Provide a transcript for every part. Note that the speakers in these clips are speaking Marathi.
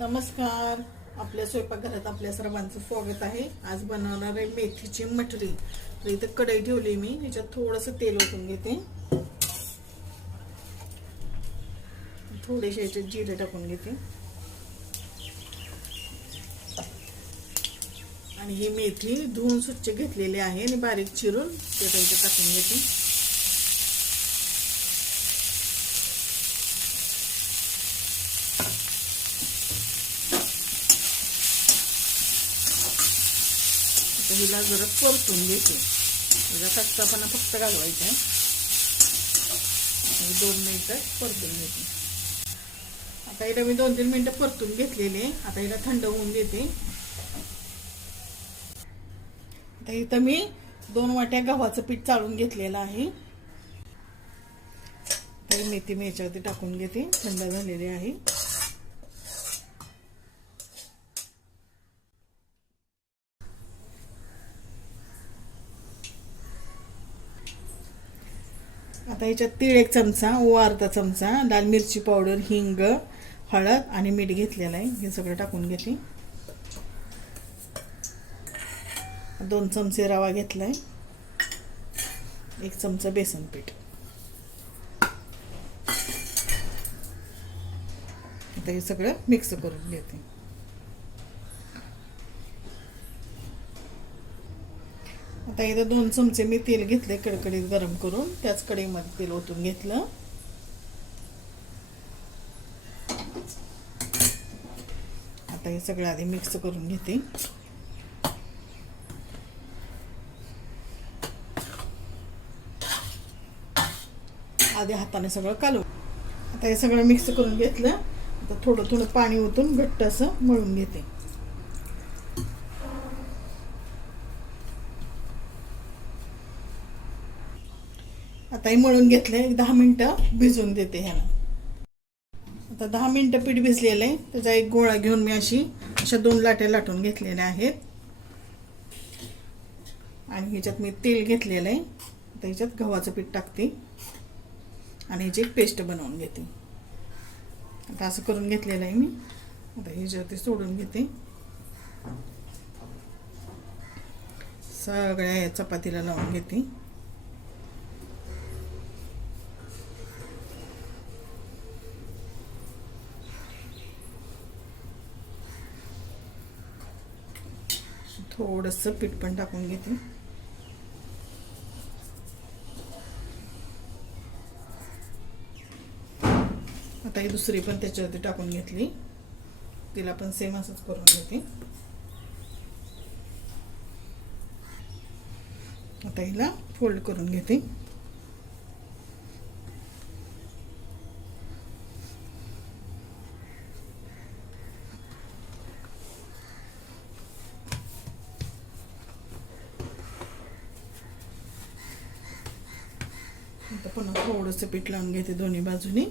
नमस्कार. आपल्या स्वयंपाकघरात आपल्या सर्वांचं स्वागत आहे. आज बनवणार आहे मेथीची मटरी. तर इथं कढई ठेवली मी. याच्यात थोडंसं तेल ओतून घेते. थोडेसे याच्यात जिरे टाकून घेते. आणि ही मेथी धुवून स्वच्छ घेतलेली आहे आणि बारीक चिरून ते त्याच्यात टाकून घेते. आता हिला जरा परतून घेते. म्हणजे हिला कच्चापणा फक्त घालवायचा आहे. आणि दोन मिनिटं परतून घेते. आता हिला मी दोन तीन मिनिटं परतून घेतलेले. आहे. आता हिला थंड होऊन देते. आता इथं मी दोन वाट्या गव्हाचं पीठ चाळून घेतलेलं आहे. तर मेथी मी याच्यावरती टाकून घेते. थंड झालेली आहे. आता ह्याच्यात तीळ एक चमचा ओवा अर्धा चमचा लाल मिरची पावडर हिंग हळद आणि मीठ घेतलेलं आहे. हे सगळं टाकून घेते. दोन चमचे रवा घेतला आहे एक चमचा बेसन पीठ. आता हे सगळं मिक्स करून घेते. आता इथं दोन चमचे मी तेल घेतले कडकडीत गरम करून. त्याच कढईमध्ये तेल ओतून घेतलं. आता हे सगळं आधी मिक्स करून घेते. आधी हाताने सगळं कालू आता हे सगळं मिक्स करून घेतलं. आता थोडं थोडं पाणी ओतून घट्ट असं मळून घेते. आता हे मळून घेतलं एक दहा मिनटं भिजवून देते ह्याला. आता दहा मिनटं पीठ भिजलेलं आहे. त्याचा एक गोळा घेऊन मी अशी अशा दोन लाट्या लाटून घेतलेल्या आहेत. आणि ह्याच्यात मी तेल घेतलेलं आहे. आता ह्याच्यात गव्हाचं पीठ टाकते. आणि ह्याची एक पेस्ट बनवून घेते. आता असं करून घेतलेलं आहे मी. आता ह्याच्यावरती सोडून घेते. सगळ्या चपातीला लावून घेते. थोडंसं पीठ पण टाकून घेते. आता ही दुसरी पण त्याच्यावरती टाकून घेतली. तिला पण सेम असंच करून घेते. आता हिला फोल्ड करून घेते आता पुन्हा थोडंसं पीठ लावून घेते दोन्ही बाजूनी.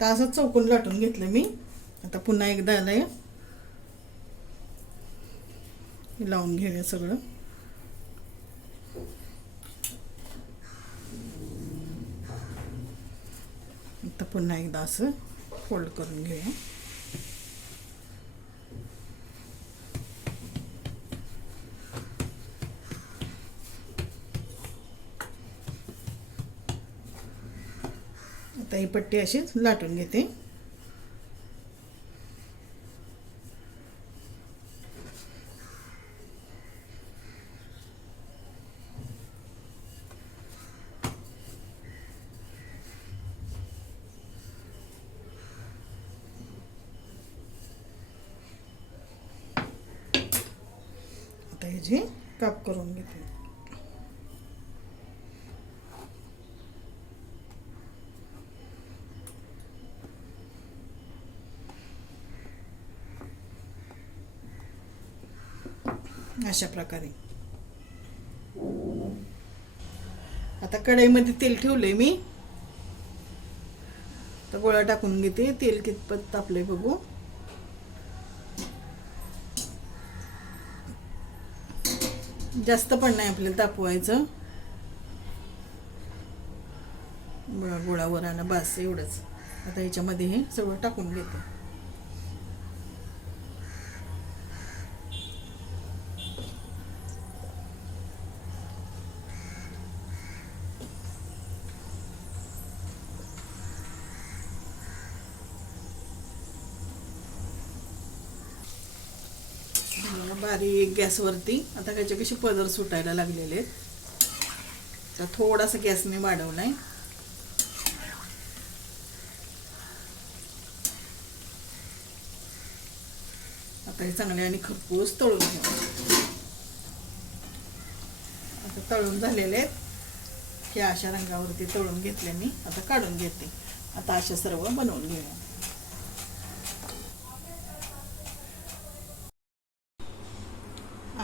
तर असं चौकून लाटून घेतलं मी. आता पुन्हा एकदा आलंय लावून घेऊया सगळं. आता पुन्हा एकदा असं फोल्ड करून घेऊया. आता ही पट्टी अशीच लाटून घेते. आता ह्याची काप करून घेते. अशा प्रकारे. आता कढईमध्ये तेल ठेवलंय मी. तर गोळा टाकून घेते. तेल कितपत तापलंय बघू. जास्त पण नाही आपल्याला तापवायचं. गोळावर गुळावर आणि बास एवढंच. आता याच्यामध्ये हे सगळं टाकून घेते. बारीक गॅसवरती आता त्याचे कसे पदर सुटायला लागलेले आहेत. तर थोडासा गॅस मी वाढवलाय. आता हे चांगले आणि खरपूस तळून घ्या आता तळून झालेले आहेत. की अशा रंगावरती तळून घेतले मी. आता काढून घेते. आता अशा सर्व बनवून घेऊया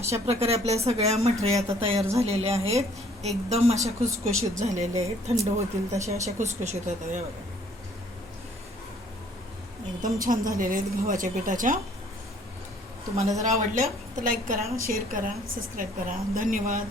अशा प्रकारे आपल्या सगळ्या मठरे आता तयार झालेल्या आहेत. एकदम अशा खुसखुशीत झालेल्या आहेत. थंड होतील तशा अशा खुसखुशीत होतात या बघा. एकदम छान झालेले आहेत गव्हाच्या पिठाच्या. तुम्हाला जर आवडलं तर लाईक करा शेअर करा सबस्क्राईब करा. धन्यवाद.